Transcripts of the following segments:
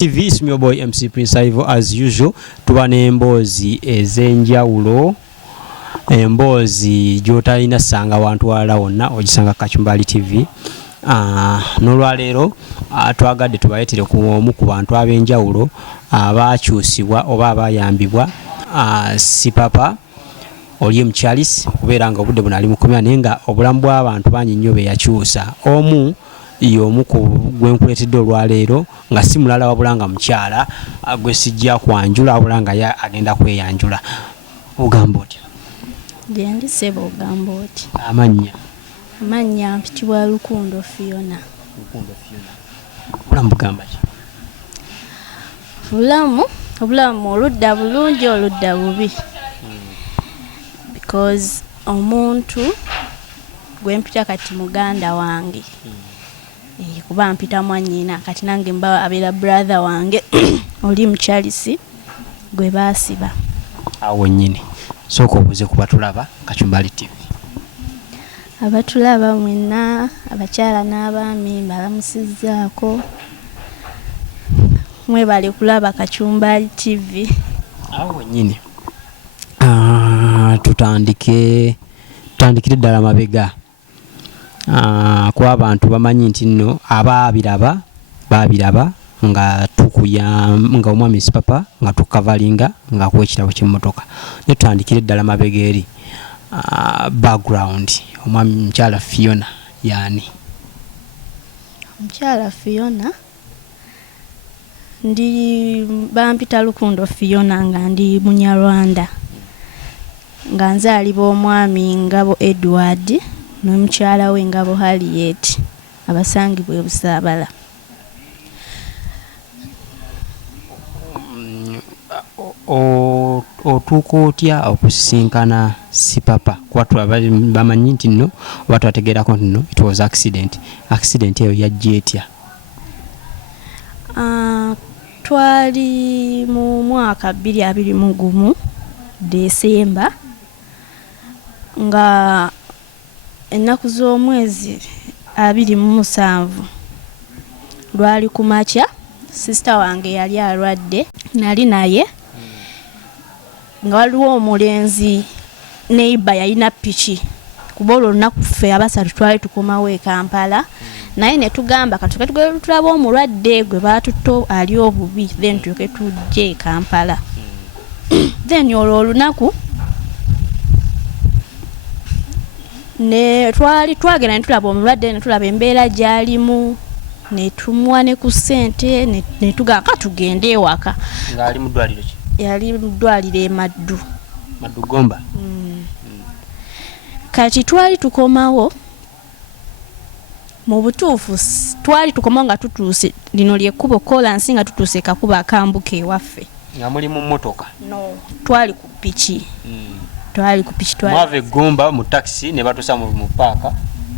TV is your boy MC Prince Ivo as usual. Tuba n'emboozi ez'enjawulo, emboozi gy'otalina ssanga wantu walala wonna ogisanga Kachumbali TV. N'olwaleero twagadde tubayetere ku omu ku bantu ab'enjawulo abaakyusibwa oba abayambibwa Sipapa oli mukyalisi kubeera nga obudde buno ali mukomera naye nga obulamu bw'abantu bangi nnyo be yakyusa. Omu y'omu ku gwenkuleetedde olwaleero nga si mulala wabula nga mukyala gwe sijja kwanjula wabula nga agenda kweyanjula. Ogamba otya? Ndi Sebo ogamba otya? Amannya mpitibwa Lukundo Fiona. Obulamu bugamba ki? Obulamu oludda bulungi oludda bubi. Because omuntu gwe mpita kati muganda wange. Kuba mpita mwanyina kati nange mba abeera brother wange oli mukyalisi gwe baasiba. Awo nnyini sooka obuze kuba tulaba Kachumbali TV. Abatulaba mwenna abakyala n'abaami mbalamusizzaako. Mwebale kulaba Kachumbali TV. Awo nnyini tutandikire ddala mabega. Kwa abantu bamanyi nti nno babiraba nga nga omwami Sipapa nga tukavalinga nga kuwa ekirabo ky'emmotoka. Ne tutandikire ddala mabega eri background omwami mukyala Fiona yani. Mukyala Fiona ndi bampita Lukundo Fiona nga ndi Munyarwanda nga nzaalibwa omwami Ngabo Edward n'omukyala we Ngabo Harriet abasangibwa e Busaabala. Otuuka otya okusisinkana Sipapa? Kuba bamanyi nti nno oba twategeerako nti nno it was accident. Accident eyo yajja etya? Twali mu mwaka 2021 Desemba nga ennaku z'omwezi 27 lwali ku makya sister wange yali alwadde nali naye nga waliwo omulenzi neighbor yalina piki kuba olwo olunaku ffe abasatu twali tukomawo e Kampala naye ne tugamba katuke tulaba omulwadde gwe baatutto ali obubi then tuke tujje e Kampala. Then olwo olunaku ne twagenda ne tulaba omulwadde ne tulaba embeera gy'alimu ne tumuwa ne ku ssente ne tugamba tugende ewaka. Ng'ali mu ddwaliro ki? Yali mu ddwaliro e Maddu Gomba. Kati twali tukomawo mu butuufu twali tukomawo nga tutuuse lino lyekkubo kolansi nga tutuuse kakuba akambuka ewaffe. Nga muli mu mmotoka? No, twali ku piki. Mwave Gomba mu taxi ne batuusa mu paaka?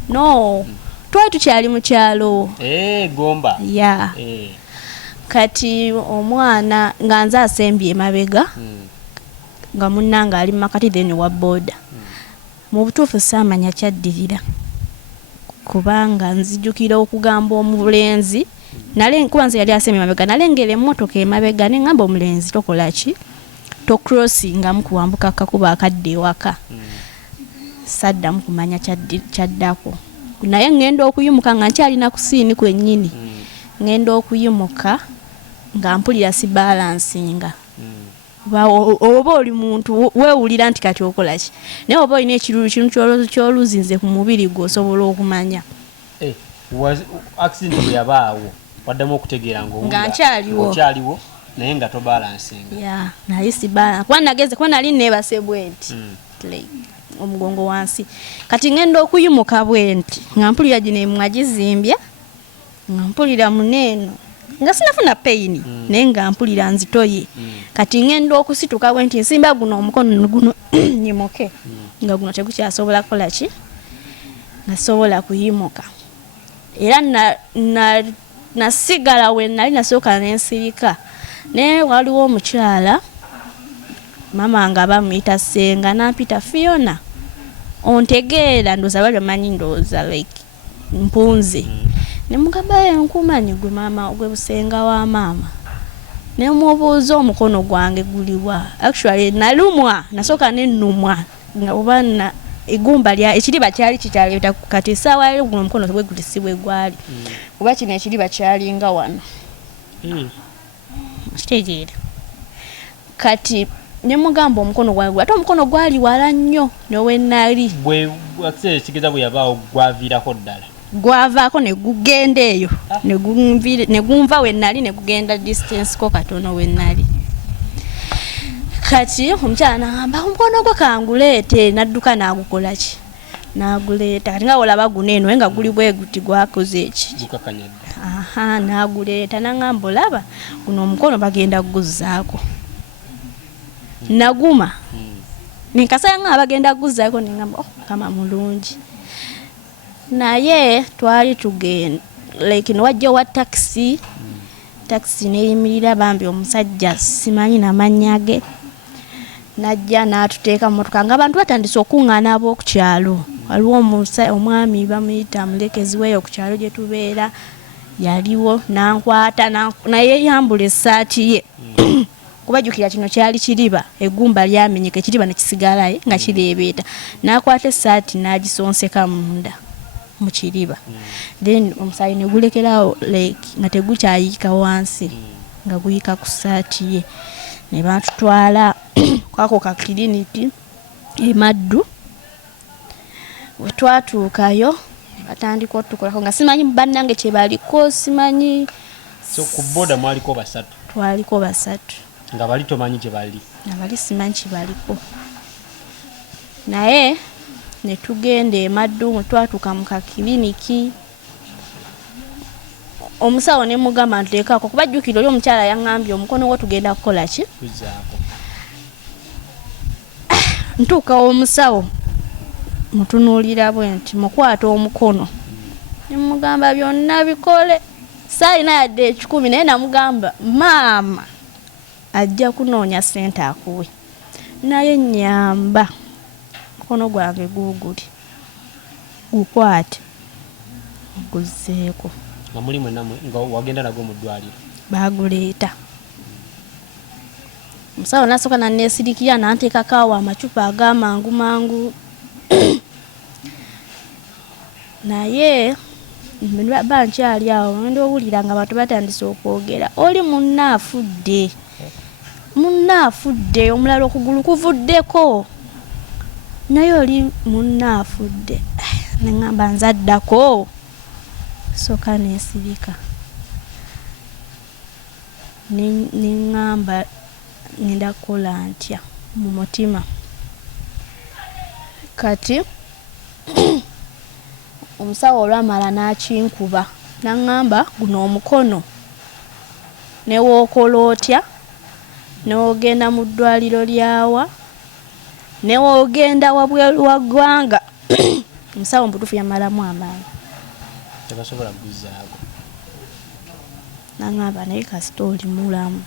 No, twali tukyali mu kyalo. Gomba. Yeah. Kati omwana nga nze asembye emabega nga munnanga ali makati then wa boda. Mu butuufu saamanya kyaddirira kubanga nzijukira okugamba omulenzi kuba nze yali asembye emabega nalengera emmotoka emabega ne ngamba omulenzi tokola ki tocrossingamu kuwambuka kakuba akadde ewaka. Saddamu kumanya kyaddako naye ngenda okuyimuka nga nkyalina ku siini kwennyini. Ngenda okuyimuka nga mpulira si balansinga. Oba oli muntu weewulira nti kati okola ki naye oba olina ekintu ky'oluzinze ku mubiri gwe osobola okumanya. Accident bwe yabaawo waddamu okutegeera nga nkyaliwo naye nga tobalansinga. Naye si balance kuba nageze kuba nali neebase bwenti omugongo wansi. Kati ngenda okuyimuka bwenti nga mpulira gino emwa gizimbye nga mpulira muneeno nga sinafuna pain naye nga mpulira nzitoye. Kati ngenda okusituka bwenti nsimba guno omukono guno nyimuke nga guno tegukyasobola kukola ki nga sobola kuyimuka. Era nasigala we nali nasooka n'ensirika naye waliwo omukyala mama nga bamuyita Senga nampita Fiona ontegeera ndooza bali bamanyi ndooza like mpunze. Nemugamba nkumanyi gwe mama gwe busenga wa mama. ne mubuuza omukono gwange guliwa. Actually nalumwa nasoka nenumwa nga obana igumba lya ekiriba kyali kikyaleta kati sawa ile guno mukono gwe gulisibwe gwali kuba kino ekiriba kyali nga wano stage kati ne mugamba omukono gwange ate omukono gwali wala nnyo nowe nali bwe akise kikiza bwe yabaawo gwaviirako ddala gwavaako ne gugenda eyo ne gumva we nali ne gugenda distance ko katono we nali kati omukyala n'agamba omukono gwo kanguleete nadduka n'agukola ki n'aguleeta kati nga olaba guno eno nga guli bwe guti gwakoze eki n'aguleeta n'agamba olaba guno omukono bagenda kuguzzaako naguma ninkasaya nga bagenda kuguzzaako nengamba kama mulungi naye twali tugenda like no wajja wa taxi neyimirira bambi omusajja simanyi n'amannya ge najja n'atuteeka mu motoka nga abantu batandise okuŋŋaana ab'oku kyalo waliwo omwami bamuyita mulekezi weeyo ku kyalo gye tubeera yaliwo nankwata naye yambula essaati ye kubajjukira kino kyali kiriba egumba lyamenyeka ekiriba ne kisigalayo nga kireebeeta n'akwata essaati n'agisonseka munda mu kiriba then omusaayi ne gulekerawo like nga tegukyayiika wansi nga guyika ku ssaati ye ne batutwala kwako ka kiliniki emaddu we twatuukayo batandika otukolako nga simanyi bannange kye baliko simanyi so ku boda mwaliko basatu twaliko basatu nga bali tomanyi gye bali nga bali simanyi kye baliko naye ne tugenda emaddu mwe twatuuka mu ka kiliniki omusawo ne mugamba nteekako kuba jjukira oli omukyala yaŋŋambye omukono gwo tugenda kukola ki kuzaako ntuuka omusawo mutunuulira bwe nti mukwata omukono ne mugamba byonna bikole saayina yadde 10 naye namugamba maama ajja kunoonya ssente akuwe naye nyamba mukono gwange guuguli gukwate guzzeeko nga mulimu nga wagenda nagwo mu ddwaliro baguleeta omusawo nasooka nanneesirikira nanteekako awo amacupa ag'amangu mangu naye bankyali awo ngenda owulira nga abantu batandise okwogera oli munnaafudde omulala okugulu kuvuddeko naye oli munnaafudde neŋŋamba nzaddako soka neesirika neŋŋamba ngenda kukola ntya mu mutima kati omusawo olwamala n'akinkuba naŋŋamba guno omukono newookola otya newoogenda mu ddwaliro lyawa newoogenda wabweru wa ggwanga omusawo mbutuufu yamalamu amaanyi tebasobola kuguzzaako naŋŋamba naye kasita oli mulamu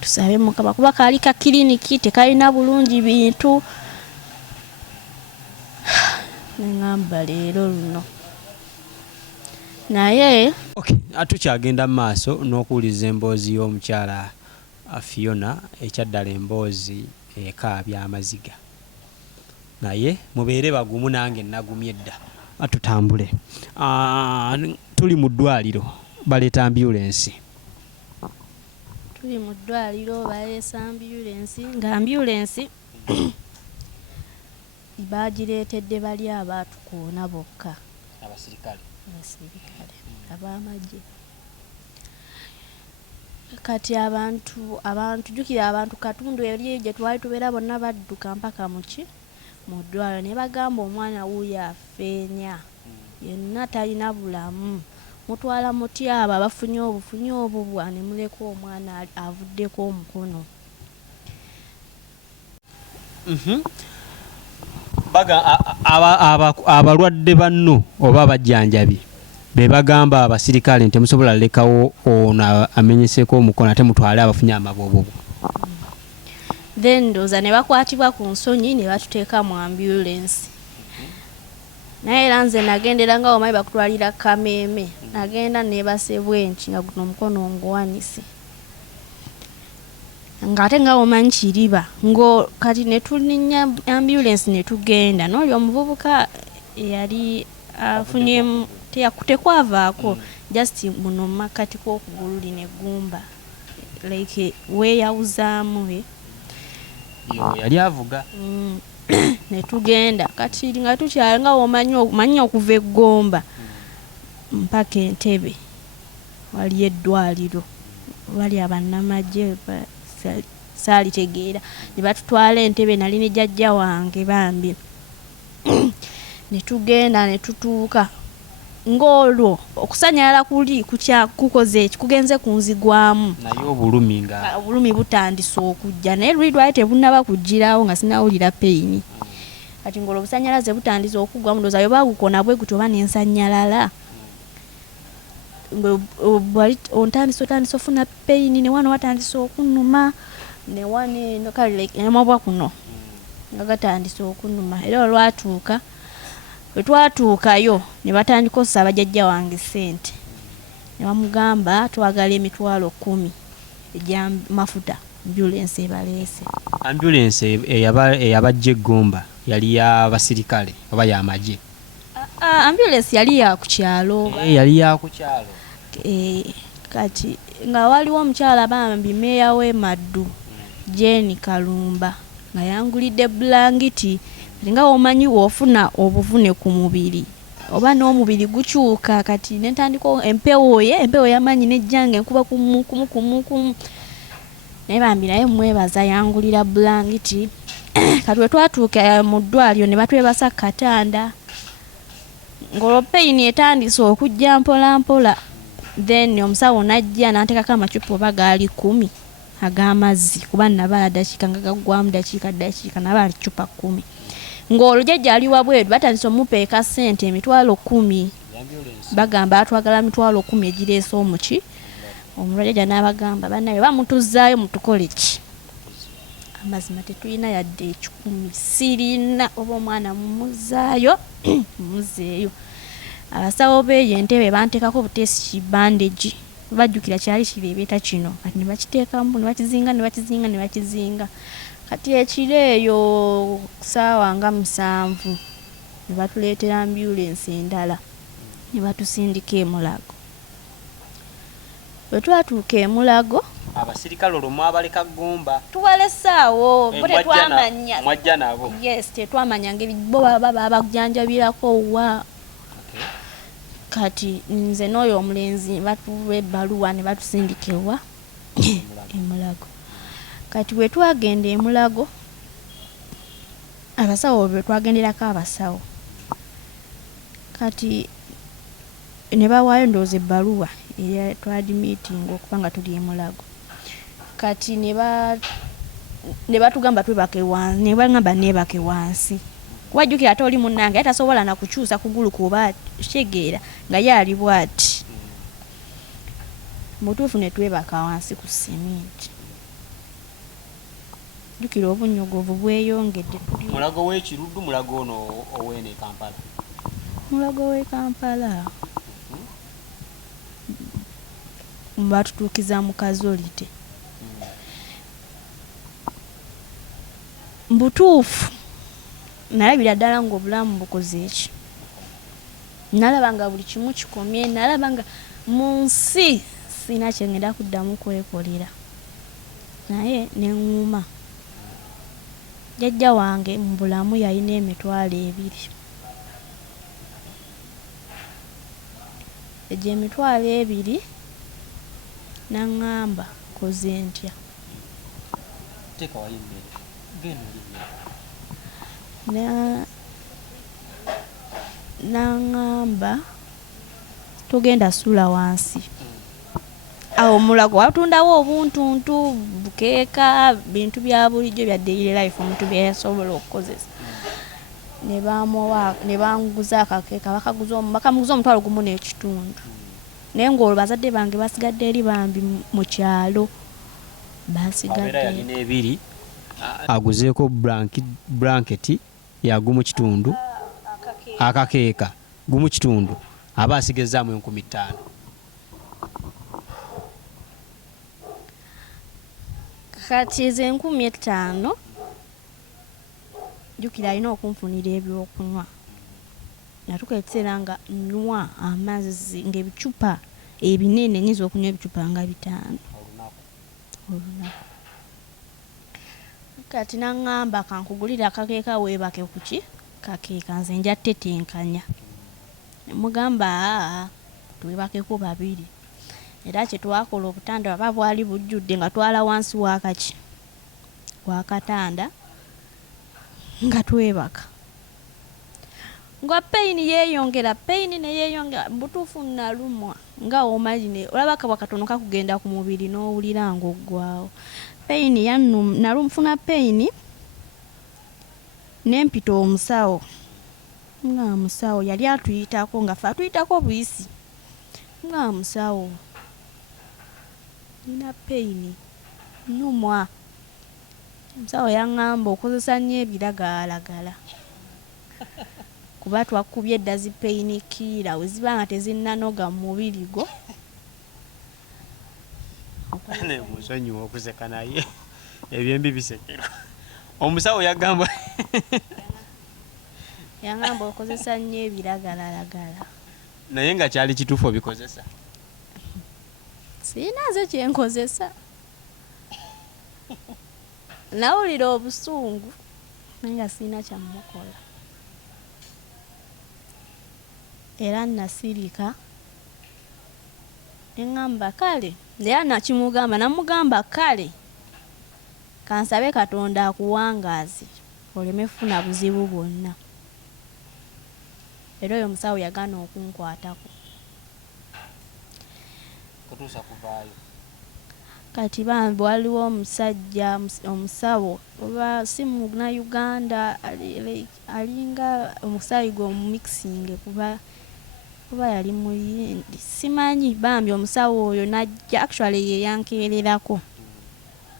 tusabe Mukama kuba kaali ka kiliniki tekalina bulungi bintu neŋŋamba leero luno naye tukyagenda mu maaso n'okuwuliza emboozi y'omukyala Fiona ekyaddala emboozi ekaabya amaziga naye mubeere bagumu nange nagumye dda atutambule tuli mu ddwaliro baleeta ambulensi tuli mu ddwaliro baleesa ambulensi nga ambulensi bagireetedde bali abaatukoona bokka abasirikale ab'amagye kati abantu jjukira abantu katundu eri gye twali tubeera bonna badduka mpaka mu ddwaliro ne bagamba omwana wuuyo afeenya yenna talina bulamu mutwala mutyaba bafunye obubwa ne muleka omwana avuddeko omukono abalwadde banno oba abajjanjabi be bagamba abasirikale nti musobola lekawo ono amenyeseko omukono ate mutwale abafunye amabobobo then ndoza ne bakwatibwa ku nsonyi ne batuteeka mu ambulance naye era nze nagendera nga omayi bakutwalira Kameeme nagenda nebasebwe nti nga guno omukono nguwanise ngate nga omanyi kiriba ngo kati netulinya ambulance netugenda n'oli omuvubuka yali afunye tekwavaako just muno makati kw'okugulu linegumba like weyawuzaamu yali avuga netugenda kati nga tukyali nga omanyi okuva eggomba mpaka Entebbe wali eddwaliro wali abannamagye saalitegeera ne batutwala Entebbe nali ne jjajja wange bambi netugenda netutuuka ng'olwo okusanyalala kuli kukoze kugenze kunzigwamu naye obulumi butandise okujja naye lwali tebunnaba kujjirawo nga sinawulira peyini kati ng'olwo obusanyalaze butandise okugwamu ndowooza yo baagukona bwe gutyo oba n'ensanyalala otandise ofuna peyini ne wano watandise okunuma ne wano kale amabwa kuno nga gatandise okunuma era olwatuuka bwe twatuukayo ne batandika osaba jjajja wange ssente ne bamugamba twagala emitwalo 10 egy'amafuta ambulance ebaleese. Ambulance eyabajja eggomba yali y'abasirikale oba y'amagye? Ambulance yali ya ku kyalo. Yali ya ku kyalo. Kati nga waliwo omukyala bambi meeya w'e Maddu Jane Kalumba nga yangulidde bulangiti nga omanyi wofuna obuvune ku mubiri oba n'omubiri gukyuka kati netandika empewo yamanyi nejjange enkuba kumu naye bambi naye mwebaza yangulira bulangiti kati we twatuuka mu ddwaliro ne batwebasa katanda ng'olwo peyini etandise okujja mpola then omusawo najja n'anteekako amacupa oba gaali 10 ag'amazzi kuba nabala dakiika nga gaggwamu dakiika nabala cupa 10 ng'olwo jjajja ali wabweru batandise omupeeka ssente emitwalo 10 bagamba atwagala mitwalo 10 egireese omuki omulwadde jjajja n'abagamba bannaye bamutuzaayo mutukole ki amazima tetulina yadde 10 sirina oba omwana mumuzaayo mumuzeeyo abasawo b'eyo Entebbe banteekako butesi bandage bajjukira kyali kireebeeta kino kati ne bakiteekamu ne bakizinga kati ekiro eyo ssaawa nga 7 ne batuleetera ambulance endala ne batusindika e Mulago. Bwe twatuuka e Mulago abasirikale olwo mwabaleka Ggomba tubalesaawo bo tetwamanya mwajja nabo yes tetwamanya ngeri bo baba babajjanjabirako wa kati nze n'oyo omulenzi batuwa ebbaluwa ne batusindikewa e Mulago. Kati bwe twagenda e Mulago abasawo bwe twagenderako abasawo kati ne bawaayo ndowooza ebbaluwa eya twadimitinga okuba nga tuli e Mulago kati ne batugamba twebake wansi ne bagamba neebake wansi wajjukira ate oli munnange tasobola na kukyusa kugulu kuba kyegeera nga yali bwati mutuufu ne twebaka wansi ku seminti jjukira obunyogovu bweyongedde. Mulago w'ekiruddu Mulago ono ow'ene Kampala? Mulago w'e Kampala batutuukiza mu Kazolite mbutuufu nalabira ddala ng'obulamu bukoze eki nalaba nga buli kimu kikomye nalaba nga mu nsi sina kyengenda kuddamu kwekolera naye neŋŋuma jjajja wange mu bulamu yalina emitwalo 2 egyo emitwalo 2 naŋŋamba koze ntya naŋŋamba togenda sula wansi awo Mulago watundawo obuntuntu bukeeka bintu bya bulijjo bya daily life omuntu bye yasobola okukozesa ne banguza akakeeka bakamuguza omutwalo gumu n'ekitundu naye ng'olwo bazadde bange basigadde eri bambi mu kyalo basigadde n'ebiri aguzeeko blanketi ya gumu kitundu akakeeka gumu kitundu aba asigezaamu 15,000 kati ezo 5,000 jukira alina okunfunira ebyokunywa natuka ekiseera nga nywa amazzi ng'ebicupa ebinene nyiza okunywa ebicupa nga 5 olunaku. Kati naŋŋamba kankugulira akakeeka weebake kuki kakeeka nze nja tetenkanya. Mugamba twebakeko 2 era kye twakola obutanda baba bwali bujjudde nga twala wansi wakaki wakatanda nga twebaka nga pain yeeyongera butuufu nalumwa nga omagine olaba kabwa katono kakugenda ku mubiri n'owulira ng'oggwawo. Pain nalumfuna pain nempita omusawo nga musawo yali atuyitako nga fe atuyitako buyisi nga musawo nina pain numwa. Omusawo yaŋŋamba okozesa nnyo ebiragaalagala kuba twakubye eddazi pain kiira we ziba nga tezinnanoga mu mubiri gwo. Musonyiwa okuseka naye ebyembi bisekera. Omusawo yaŋŋamba okozesa nnyo ebiragalalagala naye nga kyali kituufu obikozesa. Siina nze kyenkozesa nawulira obusungu naye nga siina kyamukola era nasirika neŋŋamba kale era namugamba kale kansabe Katonda akuwangaaze oleme funa buzibu bwonna. Era oyo omusawo yagaana okunkwatako kutuusa kuvaayo. Kati bambi waliwo omusajja omusawo oba si Munnayuganda alinga omusayi gwe omumixing kuba yali muyindi simanyi. Bambi omusawo oyo najja actually yeyankeererako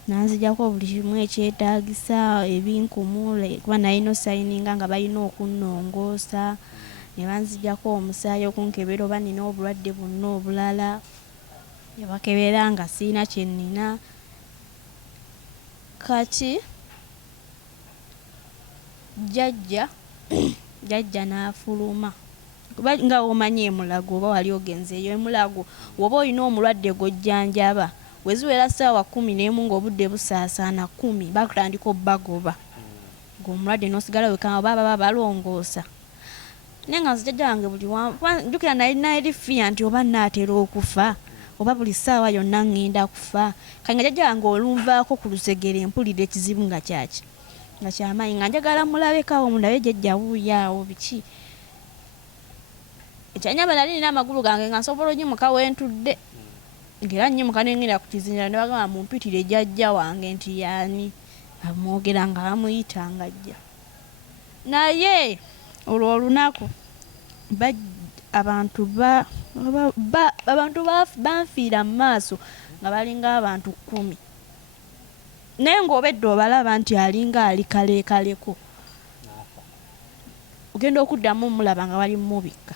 nanzijako buli kimu ekyetaagisa ebinkumule kuba nalina osayininga nga balina okunnongoosa ne banzijako omusaayi okunkebera oba nina obulwadde bwonna obulala yabakebera nga siina kye nnina. Kati jjajja n'afuluma kuba nga omanyi emulago oba wali ogenzeeyo emulago woba olina omulwadde gojjanjaba weziwera ssaawa 11 ng'obudde busaasaana 10 bakutandika obbagoba ng'omulwadde n'osigala wekanga oba baba balongoosa. Naye nga nze jjajja wange buli jjukira nalina erifiya nti oba naatera okufa oba buli ssaawa yonna ŋŋenda kufa. Kanga jjajja wange olunvaako ku lusegere mpulira ekizibu nga kyaki nga kyamaanyi nga njagala mulabekawo mulabe jjajja wuuyaawo biki. Ekyanyamba nali nina amagulu gange nga nsobola onnyimuka wentudde ng'era nnyimuka nengenda ku kizinira ne bagamba mumpitire jjajja wange nti yaani amwogera nga bamuyita nga ajja. Naye olwo olunaku abantu banfiira mu maaso nga balinga abantu 10 naye ng'obedde obalaba nti alinga ali kaleekaleko ogenda okuddamu mulaba nga bali mubikka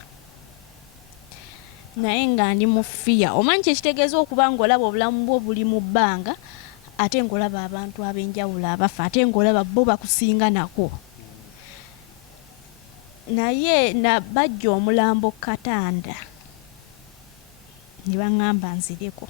naye nga ndi mu fiya. Omanyi kyekitegeeza okuba ng'olaba obulamu bwo buli mu bbanga ate ng'olaba abantu ab'enjawulo abafa ate ng'olaba bo bakusinga nako. Naye bajja omulambo katanda ne baŋŋamba nzireko.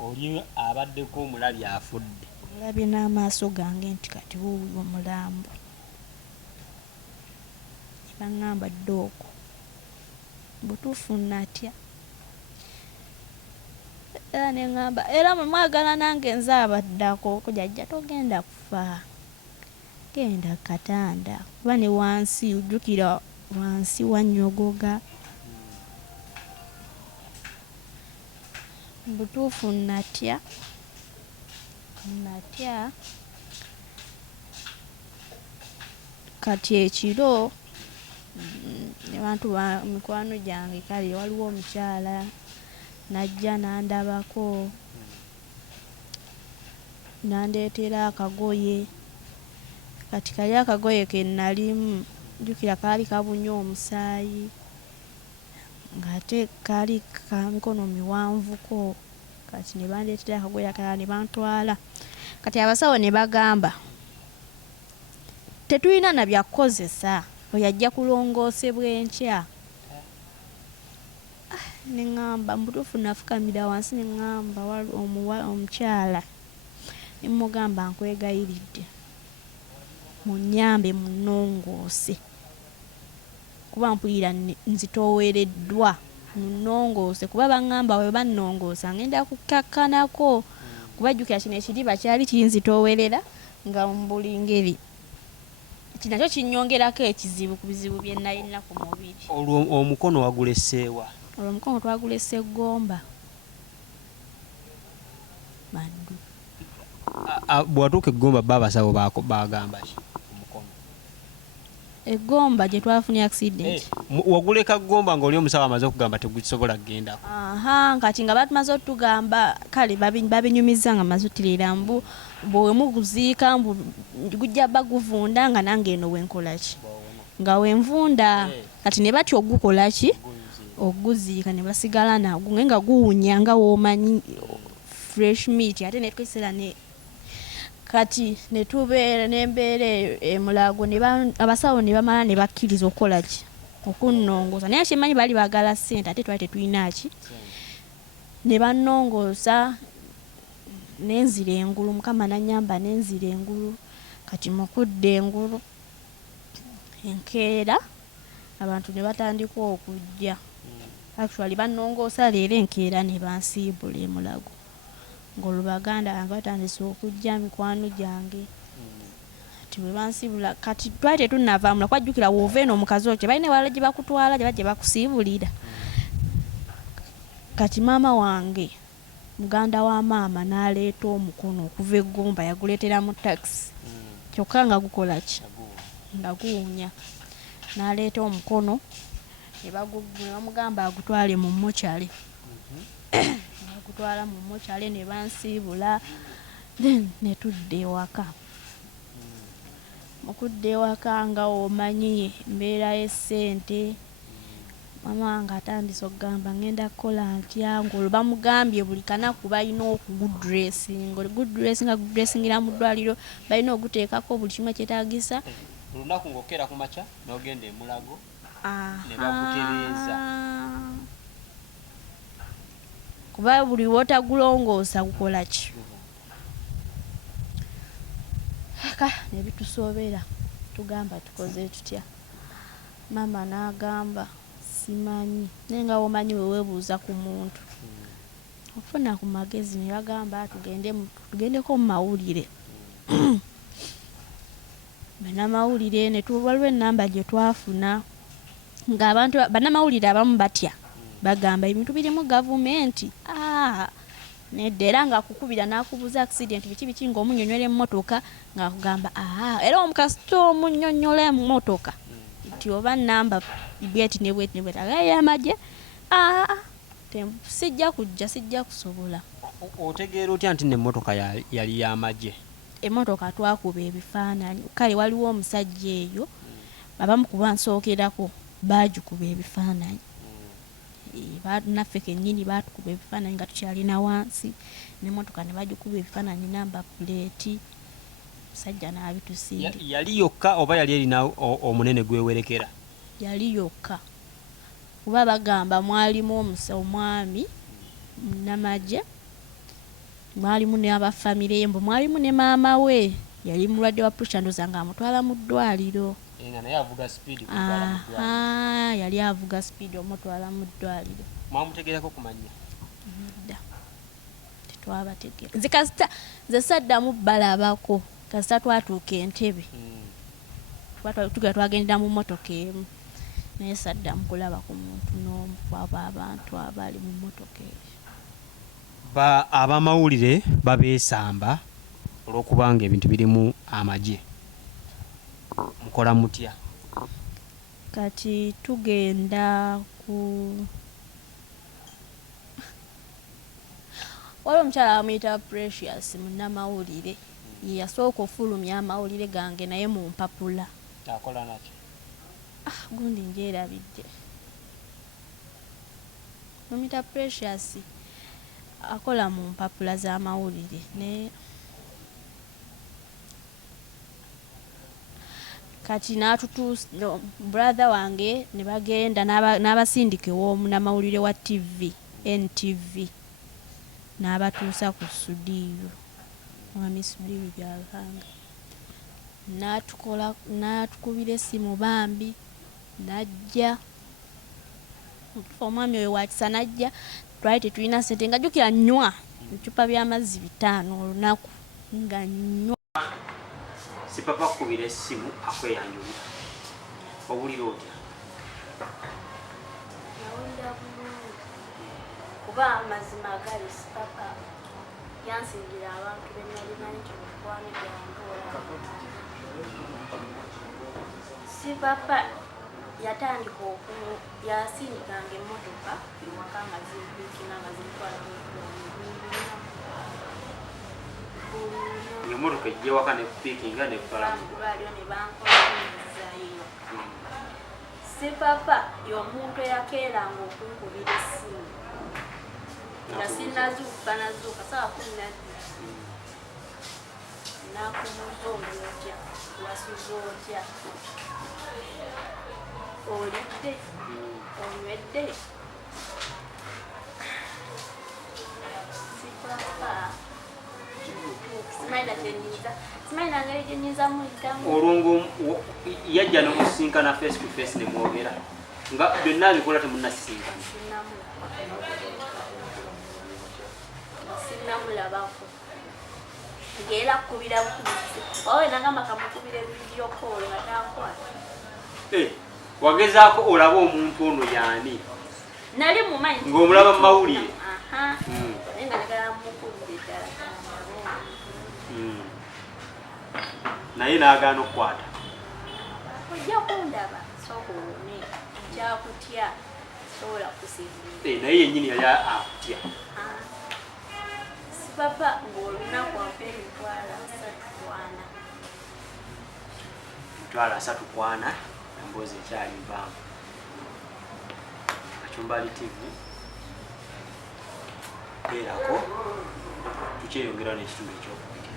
Oli abaddeko omulabi afudde olabye n'amaaso gange nti kati wuuyo omulambo. Baŋŋamba ddooko butuufu natya era neŋŋamba era mwe mwagala nange nze abaddako jjajja togenda kufa genda katanda kuba ne wansi ojjukira wansi wannyogoga. Butuufu natya kati ekiro abantu ba mikwano gyange kale waliwo omukyala najja nandabako nandeetera akagoye kati kali akagoye ke nalimu jjukira kaali kabunye omusaayi ng'ate kaali kankono miwanvuko kati ne bandeetera akagoye akalala ne bantwala. Kati abasawo ne bagamba tetulina na byakukozesa oyajja kulongoosebwa enkya. Ne ŋŋamba mbutuufu nafukamira wansi ne ŋŋamba omukyala ne mugamba nkwegayiridde munnyambe munnongoose kuba mpulira nzitoowereddwa munnongoose kuba baŋŋamba we bannongoosa ngenda kukkakkanako kuba jjukira kino ekiriba kyali kinzitoowerera nga mu buli ngeri kinakyo kinnyongerako ekizibu ku bizibu bye nalina ku mubiri. Olwo omukono waguleseewa? Olwo omukono twagulesa Eggomba Maddu. Bw'atuuka Eggomba abasawo bagamba ki omukono? Eggomba gye twafunye accident. Waguleka Ggomba ng'oli omusawo amaze okugamba tegusobola kugendako? Kati nga batumaze otugamba kale babinyumiza nga maze otirira mbu bwemu guziika mbu gujja baguvunda nga nange eno wenkolaki nga wenvunda kati ne batya ogukolaki oguziika ne basigala nagwo nga guwunya nga womanyi fresh meat ate netwesera ne kati netubeera n'embeera emulago abasawo ne bamala ne bakkiriza okukolaki okunnongoosa naye kimanyi bali baagala ssente ate twali tetulinaaki ne bannongoosa nenzira engulu mukama nanyamba nenzira engulu kati mukudde engulu enkeera abantu ne batandika okujja actually bannongoosa leero enkeera ne bansiibula emulago ng'olubaganda bange batandise okujja mikwano gyange kati bwe bansiibula kati twali tetunnavaamula kwajjukira woova eno omukazi okyo balina ewalala gye bakutwala gye bajja bakusiibulira kati maama wange muganda wa maama n'aleeta omukono okuva Eggomba yaguleetera mu taxi kyokka nga gukolaki nga guwunya n'aleeta omukono ne bamugamba agutwale mu mochale bagutwala mu mochale ne bansiibula then ne tudda ewaka mukudda ewaka nga omanyi mbeera y'essente mama wange atandise okugamba ngenda kukola ntya ng'olwo bamugambye buli kanaku balina okugudressingira mu ddwaliro balina oguteekako buli kimu ekyetaagisa olunaku ng'okera ku makya n'ogenda emulago ne bagutereeza kuba buli wotagulongoosa gukola ki ne bitusoobera tugamba tukoze tutya mama n'agamba simanyi naye nga womanyi weweebuuza ku muntu ofuna ku magezi ne bagamba tugendeko mu mawulire bannamawulire ne waliwo ennamba gye twafuna ng'abantu bannamawulire abamu batya bagamba ebintu birimu gavumenti nedda era ng'akukubira n'akubuza accident biki ng'omunnyonnyola emmotoka ng'akugamba era omukasita omunnyonnyola emmotoka nti oba namba bweti ne bweti agayamagye sijja kusobola. Otegeera otya nti n'emmotoka yali yamagye? Emmotoka twakuba ebifaananyi kale waliwo omusajja eyo abamu kuba nsookerako baagikuba ebifaananyi naffe kennyini baatukuba ebifaananyi nga tukyalina wansi n'emmotoka ne bagikuba ebifaananyi namba puleeti musajja n'abitusinde. Yali yokka oba yali erina omunene gwewerekera? Yali yokka kuba bagamba mwalimu omwami munnamagye mwalimu n'abafamire mbu mwalimu ne maama we yali mulwadde wa pusha ndoza nga amutwala mu ddwaliro yali avuga speed omutwala mu ddwaliro. Mwamutegerako kumanya? Tetwabategera zikasita ze saddamu balabako kasita twatuuka Entebbe tugenda twagendera mu mmotoka emu naye saddamu kulaba ku muntu n'omu kwaba abantu abali mu mmotoka eyo. Abamawulire babeesamba olw'okubanga ebintu birimu amagye, mukola mutya? Kati tugenda waliwo omukyala bamuyita Precious munnamawulire yasooka ofulumya amawulire gange naye mu mpapula. Akola naki? Gundi njerabidde Mumita Precious akola mu mpapula z'amawulire ne kati brother wange ne bagenda n'abasindike w'omunamawulire wa TV NTV n'abatuusa ku studio mwami studio byalanga n'atukubira essimu bambi najja omwami oyo wakisa najja twali tetulina ssente nga jjukira nnywa ebicupa by'amazzi 5 olunaku nga nnywa. Sipapa kubira essimu akweyanjulira obulira otya? Nawulira bulungi kuba amazima agali Sipapa yansingira abantu be nali manyi nti mukwano gwange Sipapa yatandika yasindikanga emmotoka ewaka nga zimpikina nga zitwala emmotoka ejja ewaka ne piikinga ne balyo ne bankolaizayo. Sipapa y'omuntu eyakeeranga okunkubira essimu nga sinnazuukuka nazuuka saawa 12 nakumuza oli otya wasuza otya olidde onywedde. Sipapa simanyi nangeri gyenyiza muyitamu olwongo yajja nomusinkana face to face ne mwogera nga byonna bikola temunnasisinkana sinnamulabako ng'era kukubira bukubizi owe nagamba kamukubira vidiyo call nga tankwata. wagezaako olaba omuntu ono yaani nali mumanyi ng'omulaba mu mawulire naye nga negala mukubira ddala naye n'agaana okukwata. ojja kundaba sooka owone kyakutya sobola kusinzira naye yennyini yali akutya. Sipapa ng'olunaku ampa emitwalo 3 kwana emboozi ekyali mpanvu. Kacumbali TV beerako tukyeyongera n'ekitundu ekyokubiri.